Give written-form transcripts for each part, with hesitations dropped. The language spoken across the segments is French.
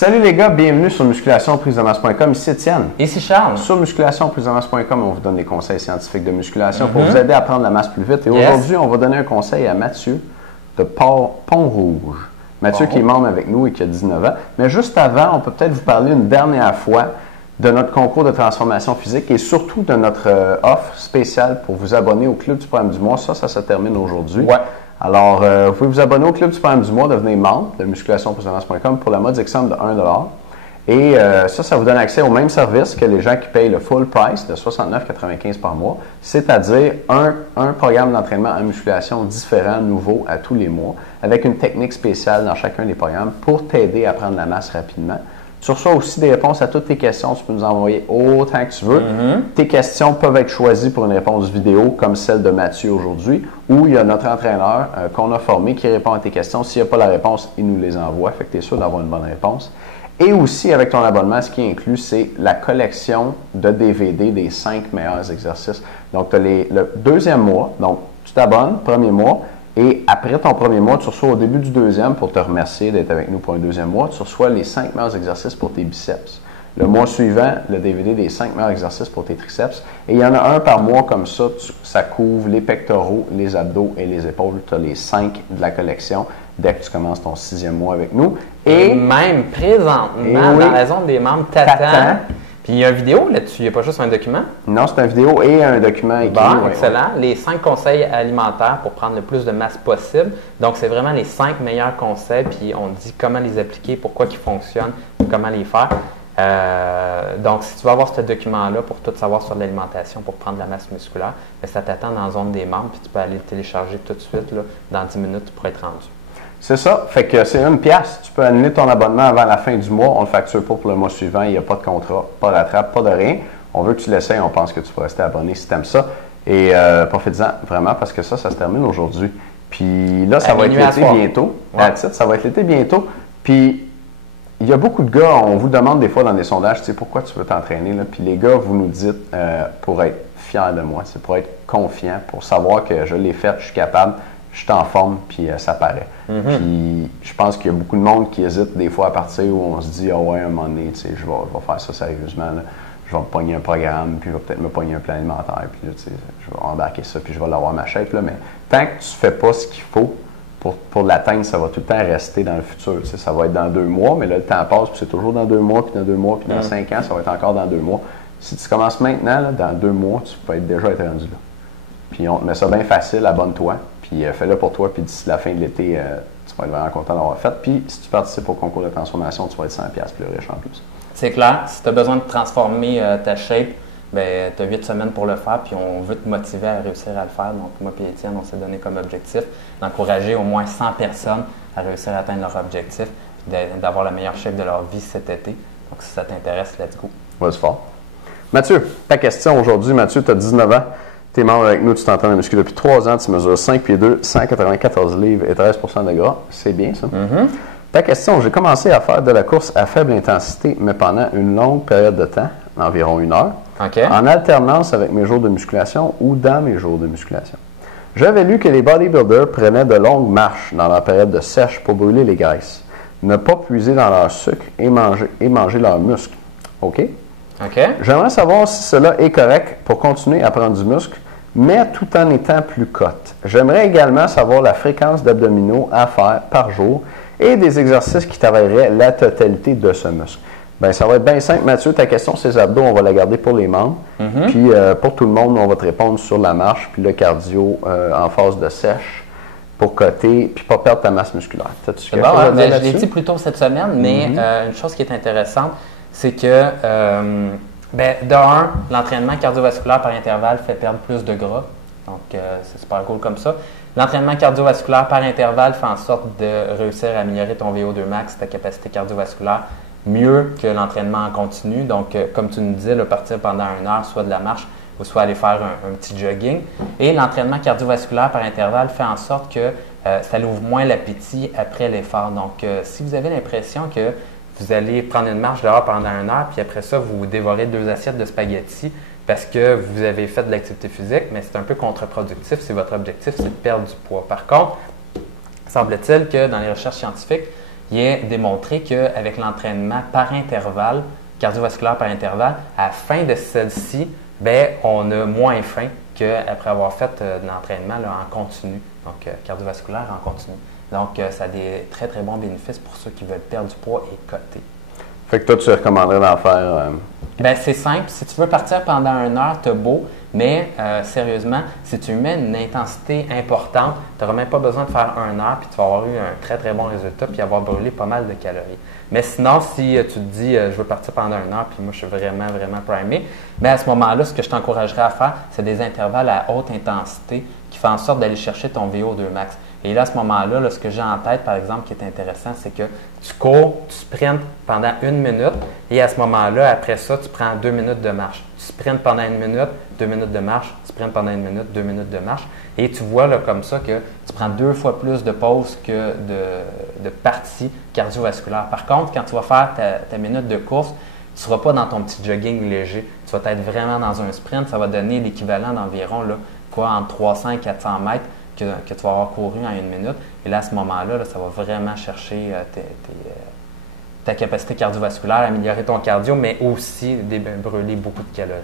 Salut les gars, bienvenue sur musculationprisemasse.com. Ici Étienne. Ici Charles. Sur musculationprisemasse.com, on vous donne des conseils scientifiques de musculation pour vous aider à prendre la masse plus vite. Et aujourd'hui, on va donner un conseil à Mathieu de Pont-Rouge. Mathieu qui est membre avec nous et qui a 19 ans. Mais juste avant, on peut peut-être vous parler une dernière fois de notre concours de transformation physique et surtout de notre offre spéciale pour vous abonner au Club du Programme du mois. Ça se termine aujourd'hui. Ouais. Alors, vous pouvez vous abonner au Club du Programme du mois, devenir membre de musculationprisemasse.com pour la modique somme de 1 $. Et ça vous donne accès au même service que les gens qui payent le full price de 69,95 par mois, c'est-à-dire un programme d'entraînement en musculation différent, nouveau à tous les mois, avec une technique spéciale dans chacun des programmes pour t'aider à prendre la masse rapidement. Tu reçois aussi des réponses à toutes tes questions. Tu peux nous envoyer autant que tu veux. Tes questions peuvent être choisies pour une réponse vidéo, comme celle de Mathieu aujourd'hui, où il y a notre entraîneur qu'on a formé qui répond à tes questions. S'il n'y a pas la réponse, il nous les envoie. Fait que tu es sûr d'avoir une bonne réponse. Et aussi, avec ton abonnement, ce qui inclut, c'est la collection de DVD des 5 meilleurs exercices. Donc, tu as le deuxième mois. Donc, tu t'abonnes, premier mois. Et après ton premier mois, tu reçois au début du deuxième, pour te remercier d'être avec nous pour un deuxième mois, tu reçois les 5 meilleurs exercices pour tes biceps. Le mois suivant, le DVD des 5 meilleurs exercices pour tes triceps. Et il y en a un par mois comme ça, ça couvre les pectoraux, les abdos et les épaules. Tu as les 5 de la collection dès que tu commences ton 6e mois avec nous. Et même présentement, dans la zone des membres Tatan. Puis il y a une vidéo là-dessus, il n'y a pas juste un document? Non, c'est une vidéo et un document écrit. Bon, excellent. Les 5 conseils alimentaires pour prendre le plus de masse possible. Donc, c'est vraiment les 5 meilleurs conseils, puis on dit comment les appliquer, pourquoi ils fonctionnent, comment les faire. Donc, si tu veux avoir ce document-là pour tout savoir sur l'alimentation, pour prendre la masse musculaire, bien, ça t'attend dans la zone des membres, puis tu peux aller le télécharger tout de suite, là, dans 10 minutes pour être rendu. C'est ça. Fait que c'est 1 $. Tu peux annuler ton abonnement avant la fin du mois. On ne le facture pas pour le mois suivant. Il n'y a pas de contrat, pas d'attrape, pas de rien. On veut que tu l'essayes. On pense que tu peux rester abonné si tu aimes ça. Et profite-en vraiment parce que ça se termine aujourd'hui. Puis là, ça va être l'été bientôt. Ouais. Ça va être l'été bientôt. Puis il y a beaucoup de gars, on vous demande des fois dans des sondages, tu sais, pourquoi tu veux t'entraîner, là? Puis les gars, vous nous dites pour être fiers de moi, c'est pour être confiant, pour savoir que je l'ai fait, je suis capable. Je suis en forme, puis ça paraît. Puis je pense qu'il y a beaucoup de monde qui hésite des fois à partir où on se dit « Ah ouais, à un moment donné, tu sais, je vais faire ça sérieusement. Là. Je vais me pogner un programme, puis je vais peut-être me pogner un plan alimentaire, puis là, tu sais, je vais embarquer ça, puis je vais l'avoir ma shape. » Là. Mais tant que tu ne fais pas ce qu'il faut pour l'atteindre, ça va tout le temps rester dans le futur. Tu sais, ça va être dans 2 mois, mais là, le temps passe, puis c'est toujours dans 2 mois, puis dans 2 mois, puis dans 5 ans, ça va être encore dans 2 mois. Si tu commences maintenant, là, dans 2 mois, tu peux déjà être rendu là. Puis on te met ça bien facile, abonne-toi. Puis fais-le pour toi, puis d'ici la fin de l'été, tu vas être vraiment content d'avoir fait. Puis si tu participes au concours de transformation, tu vas être 100$ plus riche en plus. C'est clair. Si tu as besoin de transformer ta shape, ben, tu as 8 semaines pour le faire, puis on veut te motiver à réussir à le faire. Donc moi et Étienne, on s'est donné comme objectif d'encourager au moins 100 personnes à réussir à atteindre leur objectif, d'avoir la meilleure shape de leur vie cet été. Donc si ça t'intéresse, let's go. Vas-y fort. Mathieu, ta question aujourd'hui. Mathieu, tu as 19 ans. Tu es membre avec nous, tu t'entraînes à muscu depuis 3 ans, tu mesures 5 pieds 2, 194 livres et 13% de gras. C'est bien ça? Ta question, j'ai commencé à faire de la course à faible intensité, mais pendant une longue période de temps, environ 1 heure, en alternance avec mes jours de musculation ou dans mes jours de musculation. J'avais lu que les bodybuilders prenaient de longues marches dans leur période de sèche pour brûler les graisses, ne pas puiser dans leur sucre et manger leurs muscles. OK? J'aimerais savoir si cela est correct pour continuer à prendre du muscle, mais tout en étant plus cote. J'aimerais également savoir la fréquence d'abdominaux à faire par jour et des exercices qui travailleraient la totalité de ce muscle. Bien, ça va être bien simple, Mathieu. Ta question, ces abdos, on va la garder pour les membres. Puis pour tout le monde, on va te répondre sur la marche, puis le cardio en phase de sèche pour coter, puis pas perdre ta masse musculaire. Je l'ai dit plus tôt cette semaine, mais une chose qui est intéressante, c'est que, de un, l'entraînement cardiovasculaire par intervalle fait perdre plus de gras. Donc, c'est super cool comme ça. L'entraînement cardiovasculaire par intervalle fait en sorte de réussir à améliorer ton VO2 max, ta capacité cardiovasculaire, mieux que l'entraînement en continu. Donc, comme tu nous disais, partir pendant 1 heure, soit de la marche ou soit aller faire un petit jogging. Et l'entraînement cardiovasculaire par intervalle fait en sorte que ça l'ouvre moins l'appétit après l'effort. Donc, si vous avez l'impression que vous allez prendre une marche dehors pendant 1 heure, puis après ça, vous dévorez 2 assiettes de spaghettis parce que vous avez fait de l'activité physique, mais c'est un peu contre-productif si votre objectif, c'est de perdre du poids. Par contre, semble-t-il que dans les recherches scientifiques, il est démontré qu'avec l'entraînement par intervalle, cardiovasculaire par intervalle, à la fin de celle-ci, ben, on a moins faim qu'après avoir fait de l'entraînement en continu, donc cardiovasculaire en continu. Donc, ça a des très, très bons bénéfices pour ceux qui veulent perdre du poids et coter. Fait que toi, tu recommanderais d'en faire? Bien, c'est simple. Si tu veux partir pendant 1 heure, t'as beau, mais sérieusement, si tu mets une intensité importante, tu n'auras même pas besoin de faire 1 heure, puis tu vas avoir eu un très, très bon résultat, puis avoir brûlé pas mal de calories. Mais sinon, si tu te dis, je veux partir pendant 1 heure, puis moi, je suis vraiment, vraiment primé, bien à ce moment-là, ce que je t'encouragerais à faire, c'est des intervalles à haute intensité qui font en sorte d'aller chercher ton VO2 max. Et là, à ce moment-là, ce que j'ai en tête, par exemple, qui est intéressant, c'est que tu cours, tu sprintes pendant 1 minute et à ce moment-là, après ça, tu prends 2 minutes de marche. Tu sprintes pendant 1 minute, 2 minutes de marche, tu sprintes pendant 1 minute, 2 minutes de marche. Et tu vois là, comme ça que tu prends 2 fois plus de pauses que de parties cardiovasculaires. Par contre, quand tu vas faire ta minute de course, tu ne seras pas dans ton petit jogging léger. Tu vas être vraiment dans un sprint. Ça va donner l'équivalent d'environ entre 300 et 400 mètres que tu vas avoir couru en 1 minute. Et là, à ce moment-là, ça va vraiment chercher ta capacité cardiovasculaire, améliorer ton cardio, mais aussi brûler beaucoup de calories.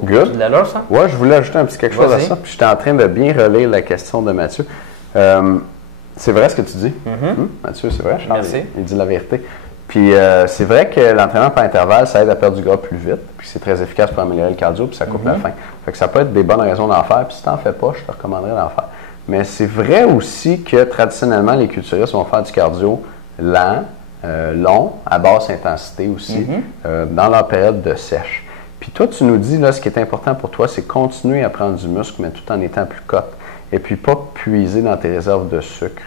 Good. De l'allure, ça? Oui, je voulais ajouter un petit quelque chose à ça. Puis j'étais en train de bien relire la question de Mathieu. C'est vrai ce que tu dis? Mathieu, c'est vrai? Merci. Il dit la vérité. Puis c'est vrai que l'entraînement par intervalle, ça aide à perdre du gras plus vite. Puis c'est très efficace pour améliorer le cardio, puis ça coupe la faim. Fait que ça peut être des bonnes raisons d'en faire. Puis si tu n'en fais pas, je te recommanderais d'en faire. Mais c'est vrai aussi que traditionnellement, les culturistes vont faire du cardio lent, long, à basse intensité aussi, dans leur période de sèche. Puis toi, tu nous dis, là, ce qui est important pour toi, c'est continuer à prendre du muscle, mais tout en étant plus cote. Et puis pas puiser dans tes réserves de sucre,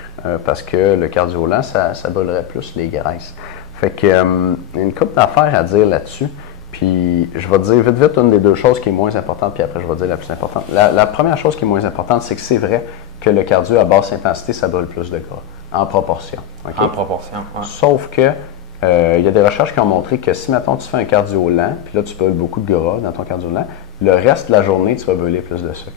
parce que le cardio lent, ça brûlerait plus les graisses. Fait que une couple d'affaires à dire là-dessus. Puis je vais te dire vite, vite, une des deux choses qui est moins importante, puis après je vais te dire la plus importante. La première chose qui est moins importante, c'est que c'est vrai que le cardio à basse intensité, ça brûle plus de gras, en proportion. Okay? En proportion, ouais. Sauf que il y a des recherches qui ont montré que si, mettons, tu fais un cardio lent, puis là, tu brûles beaucoup de gras dans ton cardio lent, le reste de la journée, tu vas brûler plus de sucre.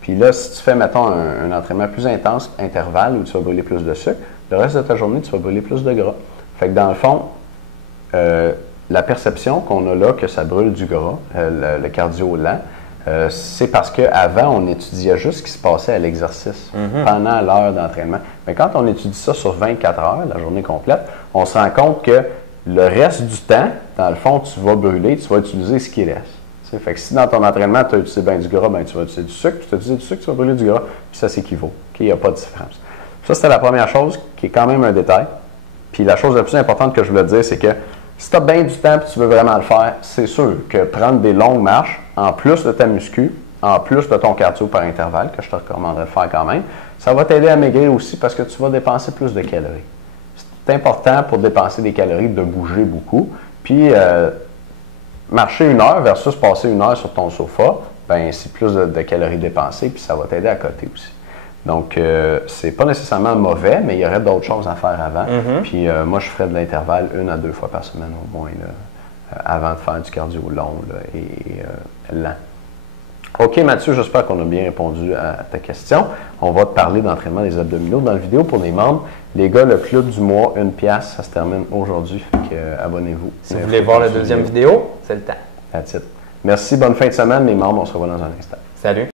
Puis là, si tu fais, mettons, un entraînement plus intense, intervalle, où tu vas brûler plus de sucre, le reste de ta journée, tu vas brûler plus de gras. Fait que dans le fond, la perception qu'on a là que ça brûle du gras, le cardio lent, c'est parce qu'avant, on étudiait juste ce qui se passait à l'exercice pendant l'heure d'entraînement. Mais quand on étudie ça sur 24 heures, la journée complète, on se rend compte que le reste du temps, dans le fond, tu vas brûler, tu vas utiliser ce qui reste. T'sais, fait que si dans ton entraînement, tu as utilisé bien du gras, ben, tu vas utiliser du sucre. Puis tu as utilisé du sucre, tu vas brûler du gras. Puis ça s'équivaut. Il n'y a pas de différence. Ça, c'était la première chose qui est quand même un détail. Puis la chose la plus importante que je voulais te dire, c'est que si tu as bien du temps et tu veux vraiment le faire, c'est sûr que prendre des longues marches, en plus de ta muscu, en plus de ton cardio par intervalle, que je te recommanderais de faire quand même, ça va t'aider à maigrir aussi parce que tu vas dépenser plus de calories. C'est important pour dépenser des calories de bouger beaucoup. Puis marcher 1 heure versus passer 1 heure sur ton sofa, ben c'est plus de calories dépensées, puis ça va t'aider à coter aussi. Donc, c'est pas nécessairement mauvais, mais il y aurait d'autres choses à faire avant. Puis moi, je ferais de l'intervalle 1 à 2 fois par semaine au moins, là, avant de faire du cardio long là, et lent. OK, Mathieu, j'espère qu'on a bien répondu à ta question. On va te parler d'entraînement des abdominaux dans la vidéo pour les membres. Les gars, le club du mois, 1 pièce, ça se termine aujourd'hui. Fait que abonnez-vous. Si vous voulez voir la deuxième vidéo, c'est le temps. That's it. Merci, bonne fin de semaine, les membres. On se revoit dans un instant. Salut.